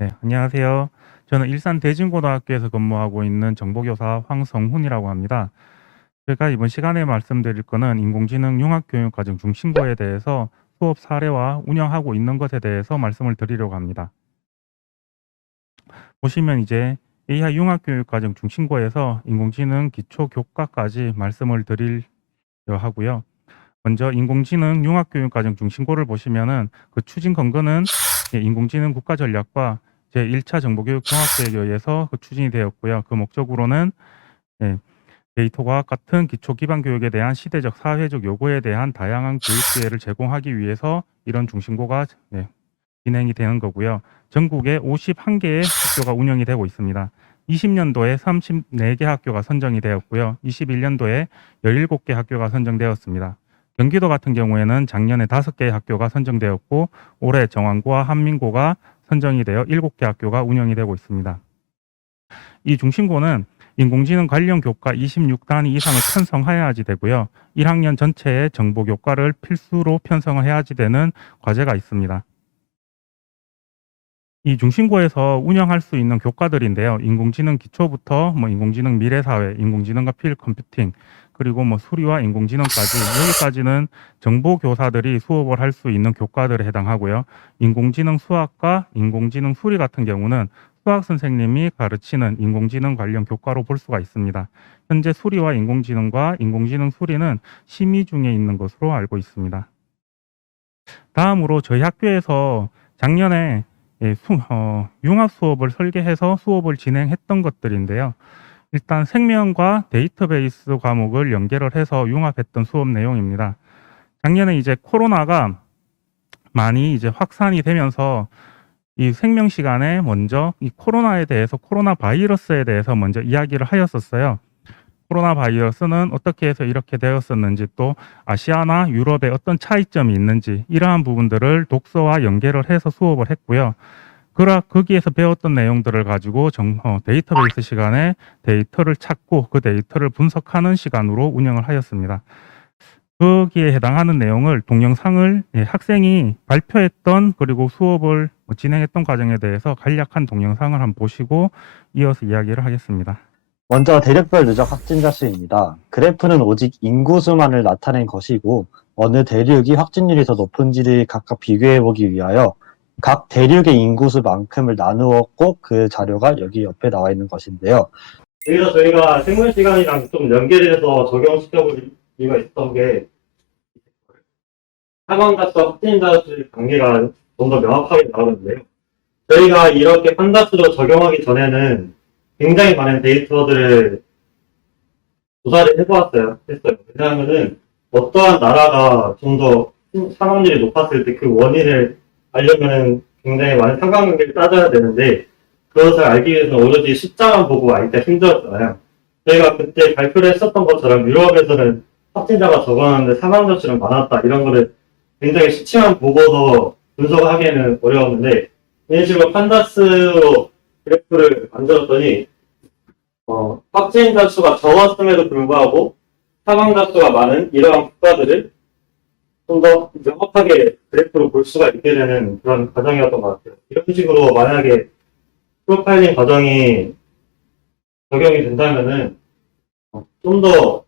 네, 안녕하세요. 저는 일산 대진고등학교에서 근무하고 있는 정보교사 황성훈이라고 합니다. 제가 이번 시간에 말씀드릴 거는 인공지능 융합교육과정 중심고에 대해서 수업 사례와 운영하고 있는 것에 대해서 말씀을 드리려고 합니다. 보시면 이제 AI 융합교육과정 중심고에서 인공지능 기초교과까지 말씀을 드리려 하고요. 먼저 인공지능 융합교육과정 중심고를 보시면은 그 추진 근거는 인공지능 국가전략과 제1차 정보교육 종합계획에 의해서 추진이 되었고요. 그 목적으로는 예, 데이터과학 같은 기초 기반 교육에 대한 시대적 사회적 요구에 대한 다양한 교육 기회를 제공하기 위해서 이런 중심고가 진행이 되는 거고요. 전국에 51개의 학교가 운영이 되고 있습니다. 20년도에 34개 학교가 선정이 되었고요. 21년도에 17개 학교가 선정되었습니다. 경기도 같은 경우에는 작년에 5개의 학교가 선정되었고 올해 정왕고와 한민고가 선정이 되어 7개 학교가 운영이 되고 있습니다. 이 중심고는 인공지능 관련 교과 26단위 이상을 편성해야지 되고요. 1학년 전체의 정보 교과를 필수로 편성을 해야지 되는 과제가 있습니다. 이 중심고에서 운영할 수 있는 교과들인데요. 인공지능 기초부터 인공지능 미래사회, 인공지능과 필드 컴퓨팅, 그리고 수리와 인공지능까지 여기까지는 정보교사들이 수업을 할 수 있는 교과들에 해당하고요. 인공지능 수학과 인공지능 수리 같은 경우는 수학 선생님이 가르치는 인공지능 관련 교과로 볼 수가 있습니다. 현재 수리와 인공지능과 인공지능 수리는 심의 중에 있는 것으로 알고 있습니다. 다음으로 저희 학교에서 작년에 융합 수업을 설계해서 수업을 진행했던 것들인데요. 일단 생명과 데이터베이스 과목을 연계를 해서 융합했던 수업 내용입니다. 작년에 이제 코로나가 많이 이제 확산이 되면서 이 생명 시간에 먼저 이 코로나에 대해서 코로나 바이러스에 대해서 먼저 이야기를 하였었어요. 코로나 바이러스는 어떻게 해서 이렇게 되었었는지 또 아시아나 유럽에 어떤 차이점이 있는지 이러한 부분들을 독서와 연계를 해서 수업을 했고요. 거기에서 배웠던 내용들을 가지고 데이터베이스 시간에 데이터를 찾고 그 데이터를 분석하는 시간으로 운영을 하였습니다. 거기에 해당하는 내용을 동영상을 학생이 발표했던 그리고 수업을 진행했던 과정에 대해서 간략한 동영상을 한번 보시고 이어서 이야기를 하겠습니다. 먼저 대륙별 누적 확진자 수입니다. 그래프는 오직 인구수만을 나타낸 것이고 어느 대륙이 확진율이 더 높은지를 각각 비교해보기 위하여 각 대륙의 인구수만큼을 나누었고 그 자료가 여기 옆에 나와 있는 것인데요. 여기서 저희가 생물 시간이랑 좀 연결해서 적용시켜볼 이유가 있었던 게 사망자 수, 확진자 수의 관계가 좀 더 명확하게 나오는데요. 저희가 이렇게 판다수로 적용하기 전에는 굉장히 많은 데이터들을 조사를 했어요. 왜냐하면은 어떠한 나라가 좀 더 사망률이 높았을 때 그 원인을 알려면은 굉장히 많은 상관관계를 따져야 되는데 그것을 알기 위해서는 오로지 숫자만 보고 알기가 힘들었잖아요. 저희가 그때 발표를 했었던 것처럼 유럽에서는 확진자가 적었는데 사망자 수는 많았다 이런 거를 굉장히 수치만 보고서 분석하기에는 어려웠는데 이런 식으로 판다스로 그래프를 만들었더니 확진자 수가 적었음에도 불구하고 사망자 수가 많은 이러한 국가들을 좀 더 명확하게 그래프로 볼 수가 있게 되는 그런 과정이었던 것 같아요. 이런 식으로 만약에 프로파일링 과정이 적용이 된다면은 좀 더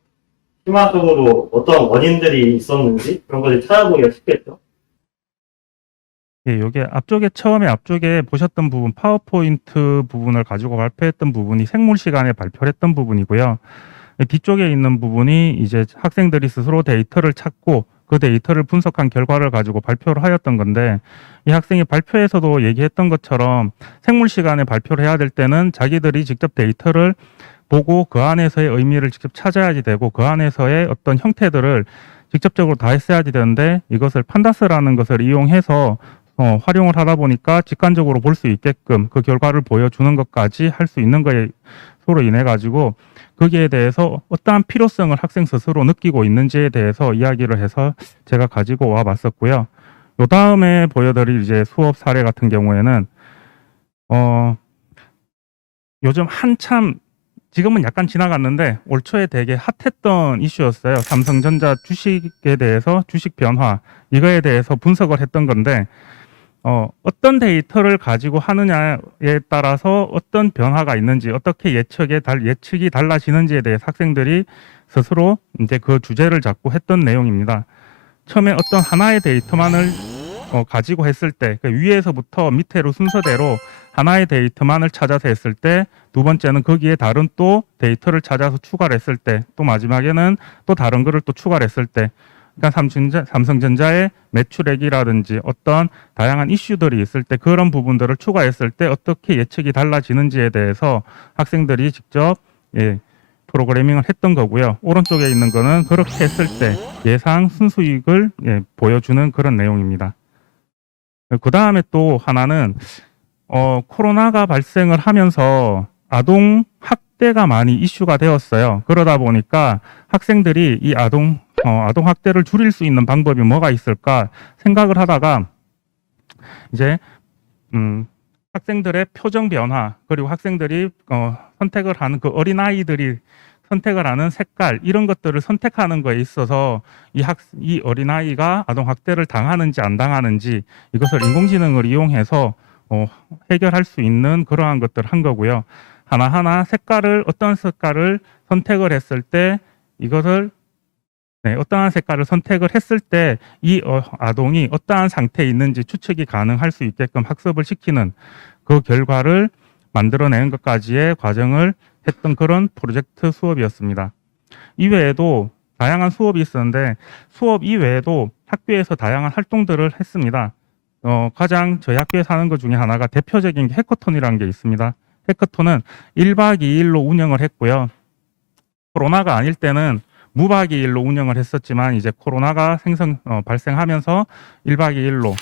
심화적으로 어떤 원인들이 있었는지 그런 것을 찾아보기가 쉽겠죠. 예, 요게 앞쪽에 보셨던 부분 파워포인트 부분을 가지고 발표했던 부분이 생물 시간에 발표를 했던 부분이고요. 뒤쪽에 있는 부분이 이제 학생들이 스스로 데이터를 찾고 그 데이터를 분석한 결과를 가지고 발표를 하였던 건데 이 학생이 발표에서도 얘기했던 것처럼 생물 시간에 발표를 해야 될 때는 자기들이 직접 데이터를 보고 그 안에서의 의미를 직접 찾아야지 되고 그 안에서의 어떤 형태들을 직접적으로 다 했어야지 되는데 이것을 판다스라는 것을 이용해서 활용을 하다 보니까 직관적으로 볼 수 있게끔 그 결과를 보여주는 것까지 할 수 있는 거에 서로 인해 가지고 거기에 대해서 어떠한 필요성을 학생 스스로 느끼고 있는지에 대해서 이야기를 해서 제가 가지고 와 봤었고요. 요 다음에 보여드릴 이제 수업 사례 같은 경우에는 요즘 한참 지금은 약간 지나갔는데 올 초에 되게 핫했던 이슈였어요. 삼성전자 주식에 대해서 주식 변화 이거에 대해서 분석을 했던 건데 어떤 데이터를 가지고 하느냐에 따라서 어떤 변화가 있는지, 어떻게 예측이 달라지는지에 대해 학생들이 스스로 이제 그 주제를 잡고 했던 내용입니다. 처음에 어떤 하나의 데이터만을 가지고 했을 때, 그 위에서부터 밑으로 순서대로 하나의 데이터만을 찾아서 했을 때, 두 번째는 거기에 다른 또 데이터를 찾아서 추가를 했을 때, 또 마지막에는 또 다른 거를 또 추가를 했을 때, 그러니까 삼성전자의 매출액이라든지 어떤 다양한 이슈들이 있을 때 그런 부분들을 추가했을 때 어떻게 예측이 달라지는지에 대해서 학생들이 직접 프로그래밍을 했던 거고요. 오른쪽에 있는 거는 그렇게 했을 때 예상 순수익을 보여주는 그런 내용입니다. 그 다음에 또 하나는 코로나가 발생을 하면서 아동 학대가 많이 이슈가 되었어요. 그러다 보니까 학생들이 이 아동 학대를 줄일 수 있는 방법이 뭐가 있을까 생각을 하다가 이제 학생들의 표정 변화, 그리고 학생들이 선택을 하는 그 어린아이들이 선택을 하는 색깔, 이런 것들을 선택하는 거에 있어서 이 어린아이가 아동 학대를 당하는지 안 당하는지 이것을 인공지능을 이용해서 해결할 수 있는 그러한 것들을 한 거고요. 하나하나 어떤 색깔을 선택을 했을 때 이것을 어떠한 색깔을 선택을 했을 때 이 아동이 어떠한 상태에 있는지 추측이 가능할 수 있게끔 학습을 시키는 그 결과를 만들어내는 것까지의 과정을 했던 그런 프로젝트 수업이었습니다. 이외에도 다양한 수업이 있었는데 수업 이외에도 학교에서 다양한 활동들을 했습니다. 가장 저희 학교에서 하는 것 중에 하나가 대표적인 게 해커톤이라는 게 있습니다. 해커톤은 1박 2일로 운영을 했고요. 코로나가 아닐 때는 무박 2일로 운영을 했었지만 이제 코로나가 발생하면서 1박 2일로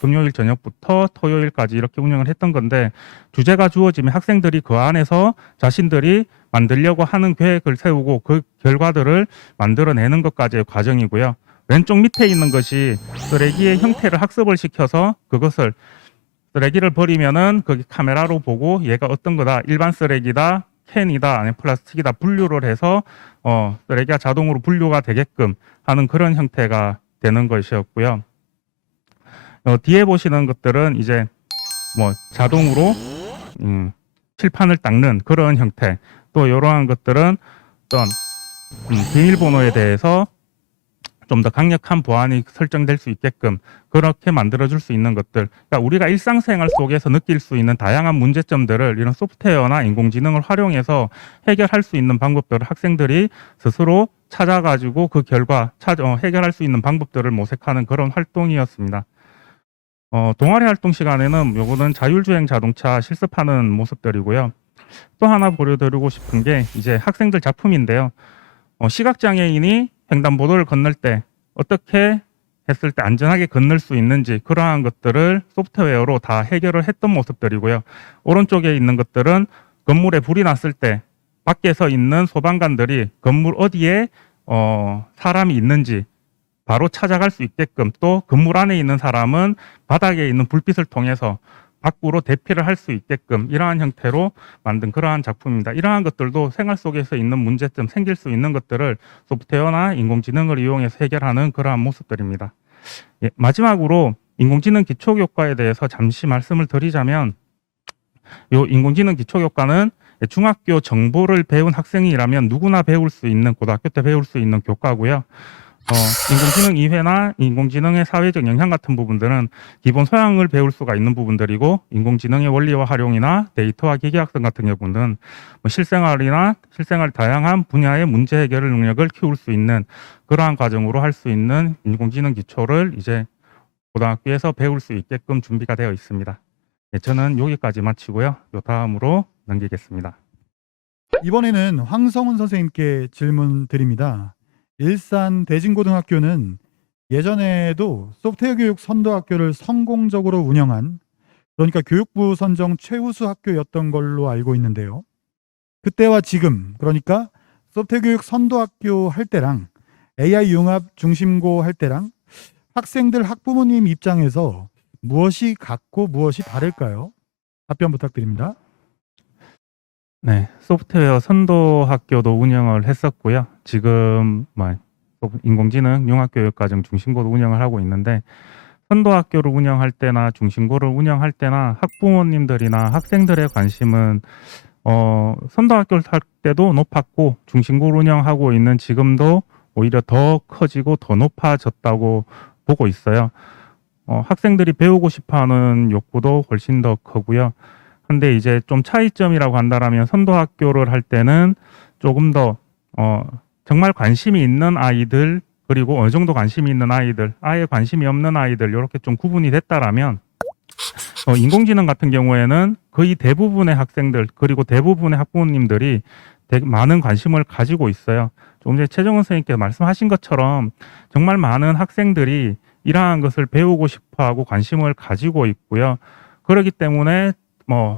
금요일 저녁부터 토요일까지 이렇게 운영을 했던 건데 주제가 주어지면 학생들이 그 안에서 자신들이 만들려고 하는 계획을 세우고 그 결과들을 만들어내는 것까지의 과정이고요. 왼쪽 밑에 있는 것이 쓰레기의 형태를 학습을 시켜서 그것을 쓰레기를 버리면은 거기 카메라로 보고 얘가 어떤 거다, 일반 쓰레기다, 캔이다, 아니면 플라스틱이다 분류를 해서 쓰레기가 자동으로 분류가 되게끔 하는 그런 형태가 되는 것이었고요. 뒤에 보시는 것들은 이제 자동으로 칠판을 닦는 그런 형태, 또 이러한 것들은 어떤 비밀번호에 대해서 좀 더 강력한 보안이 설정될 수 있게끔 그렇게 만들어줄 수 있는 것들, 그러니까 우리가 일상생활 속에서 느낄 수 있는 다양한 문제점들을 이런 소프트웨어나 인공지능을 활용해서 해결할 수 있는 방법들을 학생들이 스스로 찾아가지고 그 결과 해결할 수 있는 방법들을 모색하는 그런 활동이었습니다. 동아리 활동 시간에는 요거는 자율주행 자동차 실습하는 모습들이고요. 또 하나 보여드리고 싶은 게 이제 학생들 작품인데요. 시각장애인이 횡단보도를 건널 때 어떻게 했을 때 안전하게 건널 수 있는지 그러한 것들을 소프트웨어로 다 해결을 했던 모습들이고요. 오른쪽에 있는 것들은 건물에 불이 났을 때 밖에서 있는 소방관들이 건물 어디에 사람이 있는지 바로 찾아갈 수 있게끔, 또 건물 안에 있는 사람은 바닥에 있는 불빛을 통해서 밖으로 대피를 할 수 있게끔 이러한 형태로 만든 그러한 작품입니다. 이러한 것들도 생활 속에서 있는 문제점, 생길 수 있는 것들을 소프트웨어나 인공지능을 이용해서 해결하는 그러한 모습들입니다. 마지막으로 인공지능 기초교과에 대해서 잠시 말씀을 드리자면, 이 인공지능 기초교과는 중학교 정보를 배운 학생이라면 누구나 배울 수 있는, 고등학교 때 배울 수 있는 교과고요. 인공지능 이해나 인공지능의 사회적 영향 같은 부분들은 기본 소양을 배울 수가 있는 부분들이고, 인공지능의 원리와 활용이나 데이터와 기계학습 같은 경우는 실생활 다양한 분야의 문제 해결 능력을 키울 수 있는 그러한 과정으로 할 수 있는 인공지능 기초를 이제 고등학교에서 배울 수 있게끔 준비가 되어 있습니다. 저는 여기까지 마치고요. 요 다음으로 넘기겠습니다. 이번에는 황성훈 선생님께 질문 드립니다. 일산 대진고등학교는 예전에도 소프트웨어 교육 선도학교를 성공적으로 운영한, 그러니까 교육부 선정 최우수 학교였던 걸로 알고 있는데요. 그때와 지금, 그러니까 소프트웨어 교육 선도학교 할 때랑 AI 융합 중심고 할 때랑 학생들 학부모님 입장에서 무엇이 같고 무엇이 다를까요? 답변 부탁드립니다. 네, 소프트웨어 선도 학교도 운영을 했었고요. 지금 인공지능 융합교육과정 중심고도 운영을 하고 있는데, 선도학교를 운영할 때나 중심고를 운영할 때나 학부모님들이나 학생들의 관심은 선도학교를 할 때도 높았고 중심고를 운영하고 있는 지금도 오히려 더 커지고 더 높아졌다고 보고 있어요. 학생들이 배우고 싶어하는 욕구도 훨씬 더 크고요. 근데 이제 좀 차이점이라고 한다라면 선도학교를 할 때는 조금 더 정말 관심이 있는 아이들 그리고 어느 정도 관심이 있는 아이들, 아예 관심이 없는 아이들 이렇게 좀 구분이 됐다라면 인공지능 같은 경우에는 거의 대부분의 학생들 그리고 대부분의 학부모님들이 되게 많은 관심을 가지고 있어요. 조금 전에 최정은 선생님께서 말씀하신 것처럼 정말 많은 학생들이 이러한 것을 배우고 싶어하고 관심을 가지고 있고요. 그렇기 때문에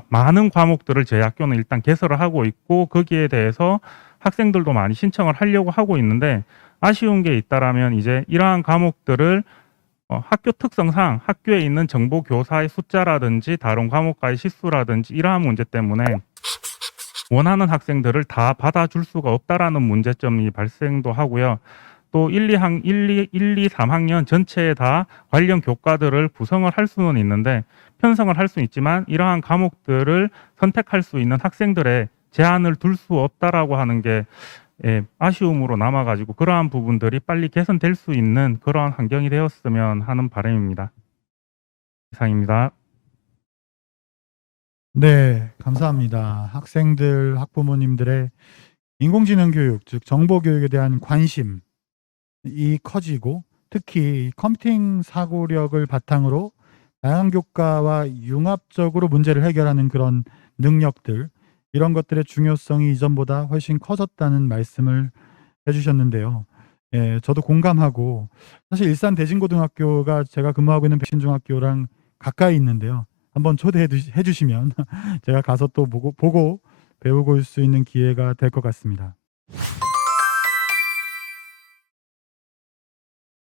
많은 과목들을 저희 학교는 일단 개설을 하고 있고 거기에 대해서 학생들도 많이 신청을 하려고 하고 있는데 아쉬운 게 있다라면 이제 이러한 과목들을 학교 특성상 학교에 있는 정보 교사의 숫자라든지 다른 과목과의 시수라든지 이러한 문제 때문에 원하는 학생들을 다 받아줄 수가 없다라는 문제점이 발생도 하고요. 또 1, 2, 3학년 전체에 다 관련 교과들을 구성을 할 수는 있는데 편성을 할 수는 있지만 이러한 과목들을 선택할 수 있는 학생들의 제한을 둘 수 없다라고 하는 게 아쉬움으로 남아가지고 그러한 부분들이 빨리 개선될 수 있는 그러한 환경이 되었으면 하는 바람입니다. 이상입니다. 네, 감사합니다. 학생들, 학부모님들의 인공지능 교육, 즉 정보 교육에 대한 관심이 커지고 특히 컴퓨팅 사고력을 바탕으로 다양한 교과와 융합적으로 문제를 해결하는 그런 능력들, 이런 것들의 중요성이 이전보다 훨씬 커졌다는 말씀을 해주셨는데요. 예, 저도 공감하고 사실 일산 대진고등학교가 제가 근무하고 있는 백신중학교랑 가까이 있는데요. 한번 초대해 주시면 제가 가서 또 보고 배우고 올 수 있는 기회가 될 것 같습니다.